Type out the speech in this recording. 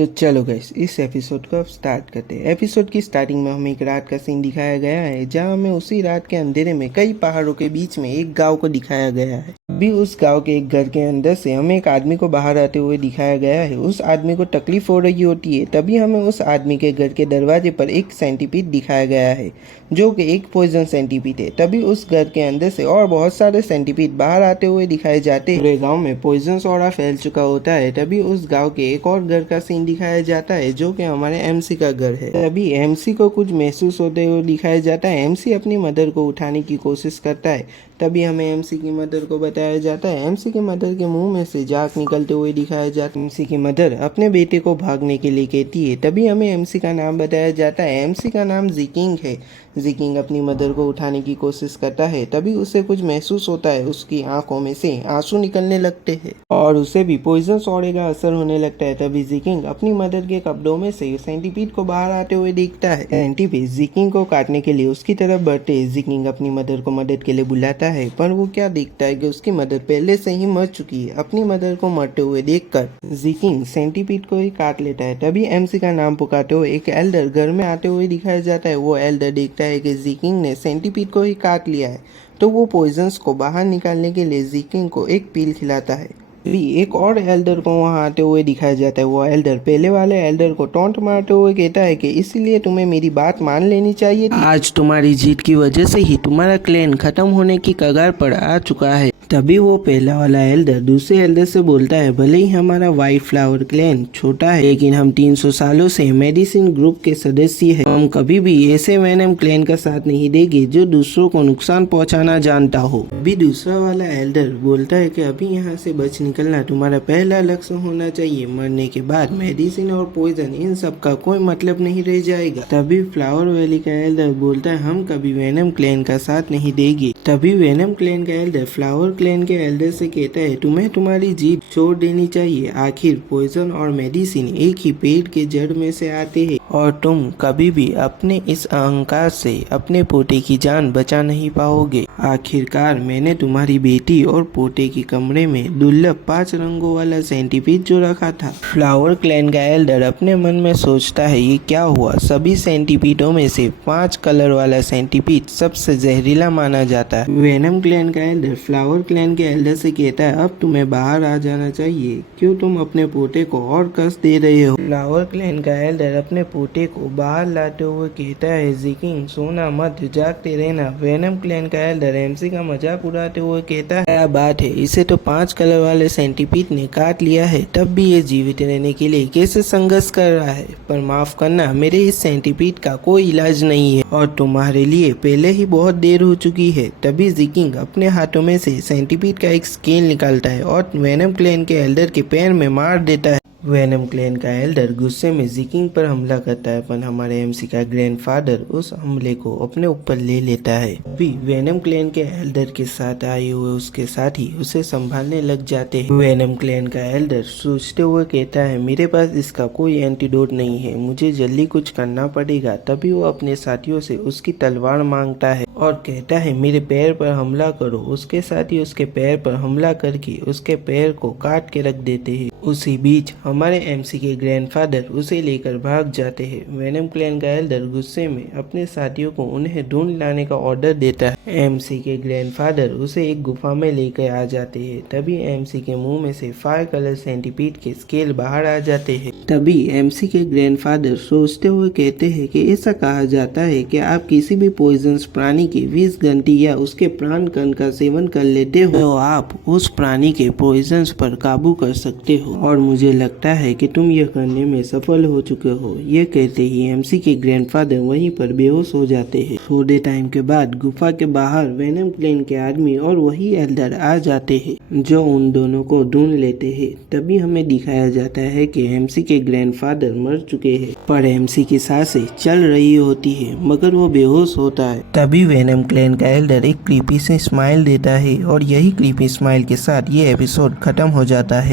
तो चलो गाइस, इस एपिसोड को अब स्टार्ट करते हैं। एपिसोड की स्टार्टिंग में हमें एक रात का सीन दिखाया गया है, जहां हमें उसी रात के अंधेरे में कई पहाड़ों के बीच में एक गांव को दिखाया गया है। अभी उस गांव के एक घर के अंदर से हमें एक आदमी को बाहर आते हुए दिखाया गया है। उस आदमी को तकलीफ हो रही होती है, तभी हमें उस आदमी के घर के दरवाजे पर एक सेंटीपीड दिखाया गया है, जो कि एक पॉइजन सेंटीपीड है। तभी उस घर के अंदर से और बहुत सारे सेंटीपीड बाहर आते हुए दिखाए जाते हैं। पूरे गांव में पॉइजन सोडा फैल चुका होता है। तभी उस गांव के एक और घर का सीन दिखाया जाता है, जो कि हमारे एमसी का घर है। तभी एमसी को कुछ महसूस होते हुए दिखाया जाता है। एमसी अपनी मदर को उठाने की कोशिश करता है। तभी हमें एमसी की मदर को बताया जाता है। एमसी की मदर के मुंह में से झाग निकलते हुए दिखाया जाता है। एमसी की मदर अपने बेटे को भागने के लिए कहती है। तभी हमें एमसी का नाम बताया जाता है। एमसी का नाम जिकिंग है। जिकिंग अपनी मदर को उठाने की कोशिश करता है। तभी उसे कुछ महसूस होता है। उसकी आंखों में से आंसू निकलने लगते हैं और उसे भी पॉइजन सोडे का असर होने लगता है। तभी जिकिंग अपनी मदर के कपड़ों में से सेंटीपीड को बाहर आते हुए देखता है। सेंटीपीड जिकिंग को काटने के लिए उसकी तरफ बढ़ते जिकिंग अपनी मदर को मदद के लिए बुलाता है, पर वो क्या देखता है कि उसकी मदर पहले से ही मर चुकी है। अपनी मदर को मरते हुए देखकर जिकिंग सेंटीपीड को ही काट लेता है। तभी एमसी का नाम पुकारते हुए एक एल्डर घर में आते हुए दिखाया जाता है। वो एल्डर देखता है कि जिकिंग ने सेंटीपीड को ही काट लिया है, तो वो पॉइजन्स को बाहर निकालने के लिए जिकिंग को एक पील खिलाता है। भी एक और एल्डर को वहां आते हुए दिखाया जाता है। वो एल्डर पहले वाले एल्डर को टॉन्ट मारते हुए कहता है कि इसलिए तुम्हें मेरी बात मान लेनी चाहिए थी। आज तुम्हारी जीत की वजह से ही तुम्हारा क्लैन खत्म होने की कगार पर आ चुका है। तभी वो पहला वाला एल्डर दूसरे एल्डर से बोलता है, भले ही हमारा व्हाइट फ्लावर क्लैन छोटा है, लेकिन हम 300 सालों से मेडिसिन ग्रुप के सदस्य हैं। हम कभी भी ऐसे वेनम क्लैन का साथ नहीं देंगे जो दूसरों को नुकसान पहुंचाना जानता हो। अभी दूसरा वाला एल्डर बोलता है कि अभी यहाँ से बच निकलना तुम्हारा पहला लक्ष्य होना चाहिए। मरने के बाद मेडिसिन और पॉइजन इन सब का कोई मतलब नहीं रह जाएगा। तभी फ्लावर वैली का एल्डर बोलता है, हम कभी वेनम क्लैन का साथ नहीं देंगे। तभी वेनम क्लैन का एल्डर फ्लावर क्लैन के एल्डर से कहता है, तुम्हें तुम्हारी जीत छोड़ देनी चाहिए। आखिर पॉइजन और मेडिसिन एक ही पेड़ के जड़ में से आते हैं और तुम कभी भी अपने इस अहंकार से अपने पोते की जान बचा नहीं पाओगे। आखिरकार मैंने तुम्हारी बेटी और पोते के कमरे में दुर्लभ 5 रंगों वाला सेंटीपीड जो रखा था। फ्लावर क्लैन का एल्डर अपने मन में सोचता है, ये क्या हुआ। सभी सेंटीपीडों में से 5 कलर वाला सेंटीपीड सबसे जहरीला माना जाता है। वेनम क्लैन का एल्डर फ्लावर क्लैन के एल्डर से कहता है, अब तुम्हें बाहर आ जाना चाहिए। क्यों तुम अपने पोते को और कष्ट दे रहे हो। फ्लावर क्लैन का एल्डर अपने पोते को बाहर लाते हुए कहता है, जिकिंग सोना मत, जागते रहना। वेनम क्लैन का एल्डर एमसी का मजाक उड़ाते हुए कहता है, क्या बात है, इसे तो 5 कलर वाले सेंटीपीड ने काट लिया है, तब भी ये जीवित रहने के लिए कैसे संघर्ष कर रहा है। पर माफ करना, मेरे इस सेंटीपीड का कोई इलाज नहीं है और तुम्हारे लिए पहले ही बहुत देर हो चुकी है। तभी जिकिंग अपने हाथों में से सेंटीपीड का एक स्केल निकालता है और वेनम क्लैन के एल्डर के पैर में मार देता है। वेनम क्लैन का एल्डर गुस्से में जिकिंग पर हमला करता है, पर हमारे एमसी का ग्रैंडफादर उस हमले को अपने ऊपर ले लेता है। अभी वेनम क्लैन के एल्डर के साथ आए हुए उसके साथी उसे संभालने लग जाते हैं। वेनम क्लैन का एल्डर सोचते हुए कहता है, मेरे पास इसका कोई एंटीडोट नहीं है, मुझे जल्दी कुछ करना पड़ेगा। तभी वो अपने साथियों से उसकी तलवार मांगता है और कहता है, मेरे पैर पर हमला करो। उसके साथी उसके पैर पर हमला करके उसके पैर को काट के रख देते हैं। उसी बीच हमारे एमसी के ग्रैंडफादर उसे लेकर भाग जाते हैं। वेनम क्लैन का एल्डर गुस्से में अपने साथियों को उन्हें ढूंढ लाने का ऑर्डर देता है। एमसी के ग्रैंडफादर उसे एक गुफा में लेकर आ जाते हैं। तभी एमसी के मुंह में से 5 कलर सेंटीपीड के स्केल बाहर आ जाते हैं। तभी एमसी के ग्रैंडफादर सोचते हुए कहते हैं कि ऐसा कहा जाता है कि आप किसी भी पॉइजनस प्राणी के 20 घंटी या उसके प्राण कण का सेवन कर लेते हो तो आप उस प्राणी के पॉइजन्स पर काबू कर सकते हो, और मुझे लगता है कि तुम यह करने में सफल हो चुके हो। ये कहते ही एमसी के ग्रैंडफादर वहीं पर बेहोश हो जाते हैं। थोड़े टाइम के बाद गुफा के बाहर वेनम क्लैन के आदमी और वही एल्डर आ जाते हैं, जो उन दोनों को ढूंढ लेते हैं। तभी हमें दिखाया जाता है कि एमसी के ग्रैंडफादर मर चुके हैं, पर एमसी की सांसें चल रही होती है, मगर वो बेहोश होता है। तभी वेनम क्लैन का एल्डर एक क्रीपी से स्माइल देता है और यही क्रीपी स्माइल के साथ ये एपिसोड खत्म हो जाता है।